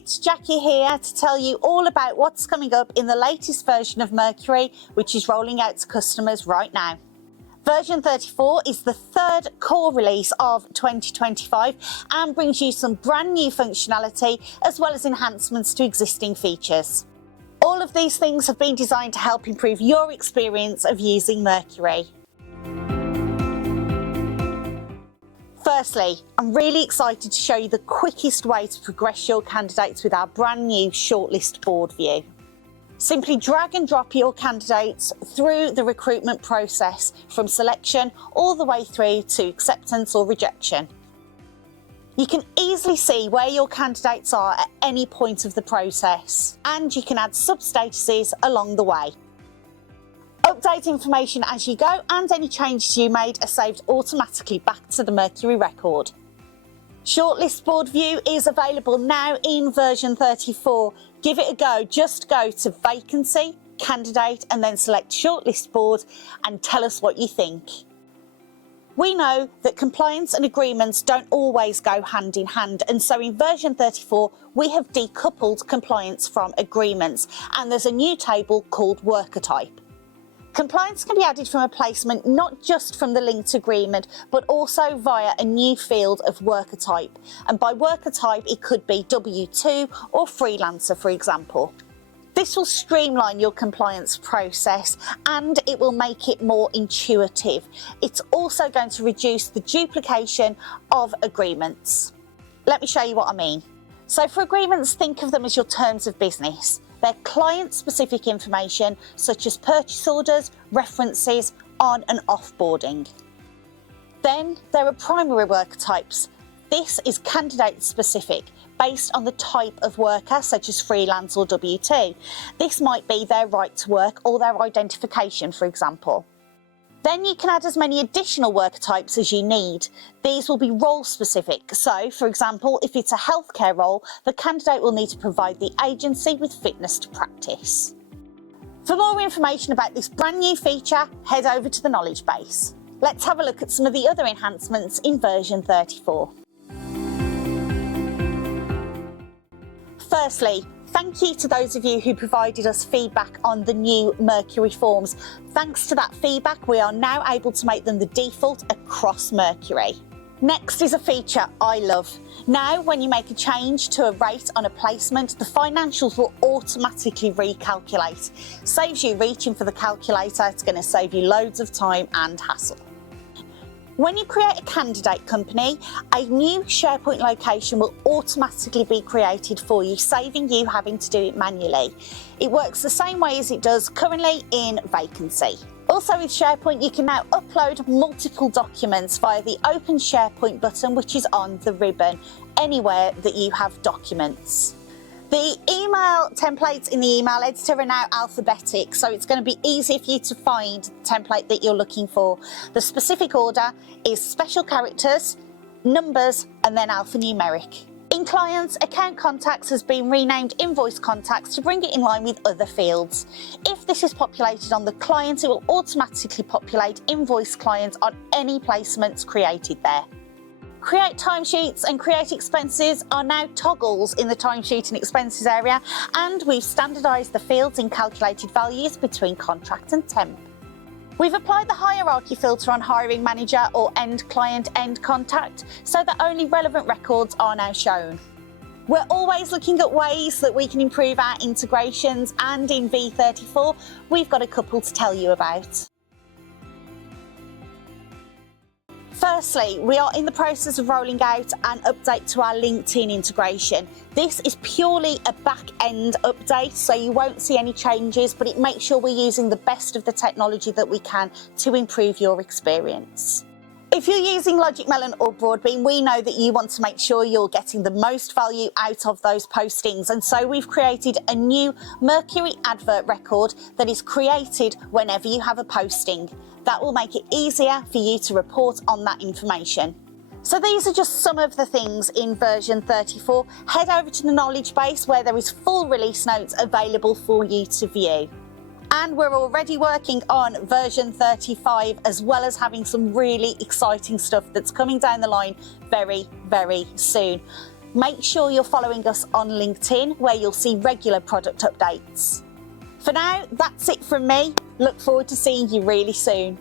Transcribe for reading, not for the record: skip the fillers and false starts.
it's Jackie here to tell you all about what's coming up in the latest version of Mercury, which is rolling out to customers right now. Version 34 is the third core release of 2025 and brings you some brand new functionality as well as enhancements to existing features. All of these things have been designed to help improve your experience of using Mercury. Firstly, I'm really excited to show you the quickest way to progress your candidates with our brand new shortlist board view. Simply drag and drop your candidates through the recruitment process from selection all the way through to acceptance or rejection. You can easily see where your candidates are at any point of the process, and you can add sub-statuses along the way. Update information as you go, and any changes you made are saved automatically back to the Mercury record. Shortlist board view is available now in version 34. Give it a go. Just go to vacancy, candidate, and then select shortlist board and tell us what you think. We know that compliance and agreements don't always go hand in hand, and so in version 34 we have decoupled compliance from agreements, and there's a new table called worker type. Compliance can be added from a placement not just from the linked agreement, but also via a new field of worker type. And by worker type, it could be W2 or freelancer, for example. This will streamline your compliance process and it will make it more intuitive. It's also going to reduce the duplication of agreements. Let me show you what I mean. So for agreements, think of them as your terms of business. They're client-specific information such as purchase orders, references, on and offboarding. Then there are primary worker types. This is candidate-specific, based on the type of worker, such as freelance or W2. This might be their right to work or their identification, for example. Then you can add as many additional worker types as you need. These will be role-specific. So, for example, if it's a healthcare role, the candidate will need to provide the agency with fitness to practice. For more information about this brand new feature, head over to the knowledge base. Let's have a look at some of the other enhancements in version 34. Firstly, thank you to those of you who provided us feedback on the new Mercury forms. Thanks to that feedback, we are now able to make them the default across Mercury. Next is a feature I love. Now, when you make a change to a rate on a placement, the financials will automatically recalculate. Saves you reaching for the calculator. It's going to save you loads of time and hassle. When you create a candidate company, a new SharePoint location will automatically be created for you, saving you having to do it manually. It works the same way as it does currently in vacancy. Also with SharePoint, you can now upload multiple documents via the Open SharePoint button, which is on the ribbon, anywhere that you have documents. The email templates in the email editor are now alphabetic, so it's going to be easy for you to find the template that you're looking for. The specific order is special characters, numbers, and then alphanumeric. In clients, account contacts has been renamed invoice contacts to bring it in line with other fields. If this is populated on the client, it will automatically populate invoice clients on any placements created there. Create timesheets and create expenses are now toggles in the timesheet and expenses area, and we've standardised the fields in calculated values between contract and temp. We've applied the hierarchy filter on hiring manager or end client, end contact, so that only relevant records are now shown. We're always looking at ways that we can improve our integrations, and in V34, we've got a couple to tell you about. Firstly, we are in the process of rolling out an update to our LinkedIn integration. This is purely a back-end update, so you won't see any changes, but it makes sure we're using the best of the technology that we can to improve your experience. If you're using Logic Melon or Broadbean, we know that you want to make sure you're getting the most value out of those postings, and so we've created a new Mercury advert record that is created whenever you have a posting. That will make it easier for you to report on that information. So these are just some of the things in version 34. Head over to the knowledge base where there is full release notes available for you to view. And we're already working on version 35, as well as having some really exciting stuff that's coming down the line very, very soon. Make sure you're following us on LinkedIn, where you'll see regular product updates. For now, that's it from me. Look forward to seeing you really soon.